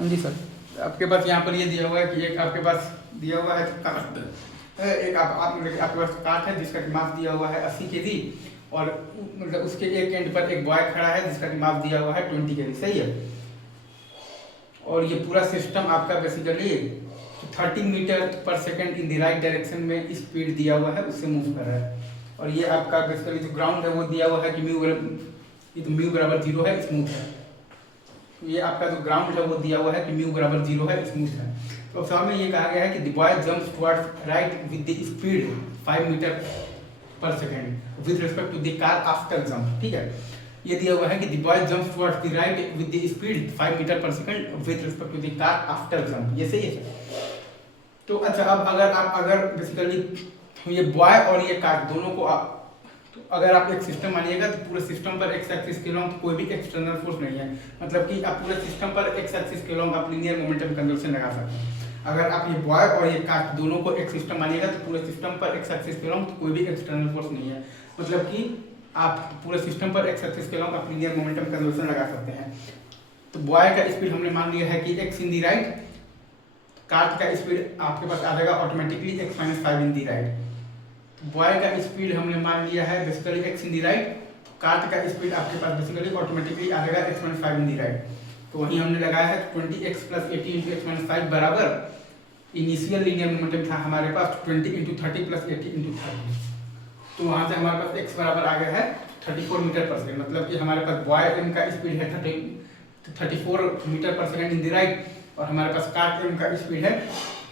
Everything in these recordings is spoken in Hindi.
हाँ जी सर। आपके पास यहाँ पर ये दिया हुआ है कि एक आपके पास दिया हुआ है काट है, एक आपके पास काट है जिसका कि मास दिया हुआ है 80 केजी, और मतलब उसके एक एंड पर एक बॉय खड़ा है जिसका कि मास दिया हुआ है 20 केजी, सही है। और ये पूरा सिस्टम आपका basically 30 metre per second in the right direction में स्पीड दिया हुआ है, उससे मूव कर रहा है। और ये आपका बेसिकली जो ग्राउंड है वो दिया हुआ है कि म्यू बराबर 0 है, स्मूथ है। ये आपका जो ग्राउंड है वो दिया हुआ है कि म्यू बराबर 0 है, स्मूथ है। तो सवाल में ये कहा गया है कि the boy jumps towards right with the speed 5 metre per second with respect to the car after jump, ठीक है। ये दिया हुआ है कि the boy jumps towards the right with the speed 5 metre per second with respect to the car after jump, ये सही है। तो अच्छा, अब अगर बेसिकली ये बॉय और ये कार दोनों को तो अगर आप एक सिस्टम मानिएगा तो पूरे सिस्टम पर एक्स एक्सिस के लॉन्ग कोई भी एक्सटर्नल फोर्स नहीं है, मतलब कि आप पूरे सिस्टम पर एक्स एक्सिस के लॉन्ग आप लीनियर मोमेंटम कन्वर्जन लगा सकते हैं। अगर आप ये बॉय और ये काट दोनों को एक सिस्टम मानिएगा तो पूरे सिस्टम पर एक्स एक्सिस के लॉन्ग कोई भी एक्सटर्नल फोर्स नहीं है, मतलब कि आप पूरे सिस्टम पर एक्स एक्सिस के लॉन्ग आप लीनियर मोमेंटम कन्वर्जन लगा सकते हैं। तो बॉय का स्पीड हमने मान लिया है कि एक्स इन दी राइट, काट का स्पीड आपके पास आ जाएगा automatically x minus 5 in the right. Boy का स्पीड हमने मान लिया है basically x in the right, काट का स्पीड आपके पास बेसिकली ऑटोमेटिकली आ जाएगा x minus 5 in the right. तो वहीं हमने लगाया है 20x plus 80 into x minus 5 बराबर इनिशियल लीनियर मोमेंटम था हमारे पास 20 इंटू 30 प्लस 80 इंटू 30। तो वहाँ से हमारे पास x बराबर आ गया है 34 मीटर पर सेकेंड, मतलब कि हमारे पास बॉय एम का स्पीड है 34 metre per second in the right, और हमारे पास काट एम का स्पीड है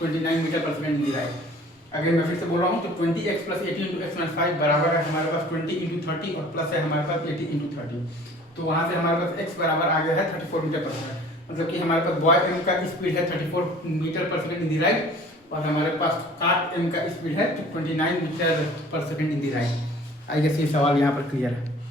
29 metre per second in the right. अगर मैं फिर से बोल रहा हूँ तो 20x plus 80 into x minus 5 बराबर है हमारे पास 20 इंटू 30 और प्लस है हमारे पास 80 इंटू 30। तो वहाँ से हमारे पास x बराबर आ गया है 34 मीटर पर सेकेंड, मतलब कि हमारे पास बॉय एम का स्पीड है 34 metre per second in the right, और हमारे पास काट एम का स्पीड है 29 metre per second in the right. I guess ये सवाल यहाँ पर क्लियर है।